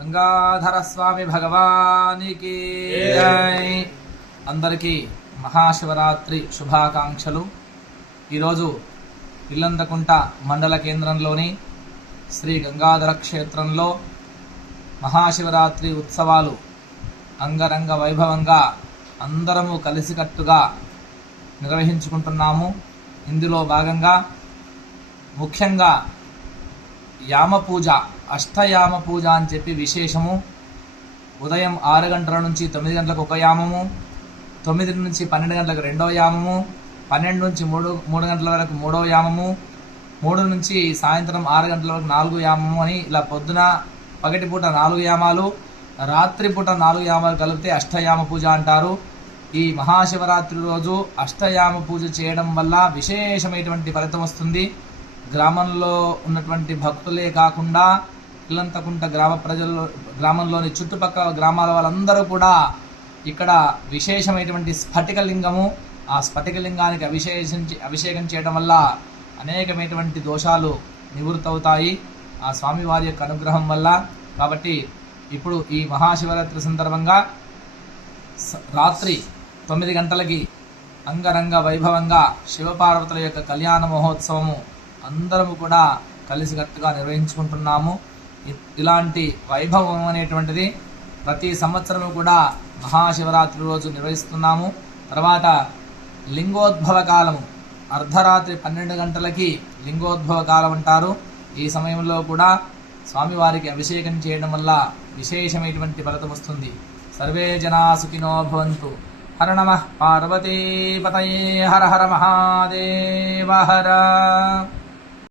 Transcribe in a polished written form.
గంగాధర స్వామి భగవానికి జై. అందరికీ మహాశివరాత్రి శుభాకాంక్షలు. ఈరోజు ఇల్లంతకుంట మండల కేంద్రంలోని శ్రీ గంగాధర క్షేత్రంలో మహాశివరాత్రి ఉత్సవాలు అంగరంగ వైభవంగా అందరము కలిసికట్టుగా నిర్వహించుకుంటున్నాము. ఇందులో భాగంగా ముఖ్యంగా యామ పూజ, అష్టయామ పూజ అని చెప్పి విశేషము. ఉదయం 6 గంటల నుంచి 9 గంటలకు ఒక యామము, 9 నుంచి 12 గంటలకు రెండో యామము, 12 నుంచి 3 గంటల వరకు మూడో యామము, 3 నుంచి సాయంత్రం 6 గంటల వరకు 4 యామము అని ఇలా పొద్దున పగటిపూట 4 యామాలు, రాత్రిపూట 4 యామాలు కలిపితే అష్టయామ పూజ అంటారు. ఈ మహాశివరాత్రి రోజు అష్టయామ పూజ చేయడం వల్ల విశేషమైనటువంటి ఫలితం వస్తుంది. గ్రామంలో ఉన్నటువంటి భక్తులే కాకుండా ఇల్లంతకుంట గ్రామ ప్రజలు, గ్రామంలోని చుట్టుపక్కల గ్రామాల వాళ్ళందరూ కూడా ఇక్కడ విశేషమైనటువంటి స్ఫటికలింగము, ఆ స్ఫటికలింగానికి అభిషేకం చేయడం వల్ల అనేకమైనటువంటి దోషాలు నివృత్తవుతాయి ఆ స్వామివారి యొక్క అనుగ్రహం వల్ల. కాబట్టి ఇప్పుడు ఈ మహాశివరాత్రి సందర్భంగా రాత్రి 9 గంటలకి అంగరంగ వైభవంగా శివపార్వతుల యొక్క కళ్యాణ మహోత్సవము అందరము కూడా కలిసికట్టుగా నిర్వహించుకుంటున్నాము. ఇలాంటి వైభవం అనేటువంటిది ప్రతి సంవత్సరము కూడా మహాశివరాత్రి రోజు నిర్వహిస్తున్నాము. తర్వాత లింగోద్భవ కాలము, అర్ధరాత్రి 12 గంటలకి లింగోద్భవ కాలం అంటారు. ఈ సమయంలో కూడా స్వామివారికి అభిషేకం చేయడం వల్ల విశేషమైనటువంటి ఫలితం వస్తుంది. సర్వే జనా సుఖినో భవంతు. హర నమః పార్వతీపతయే. హర హర మహాదేవ హర.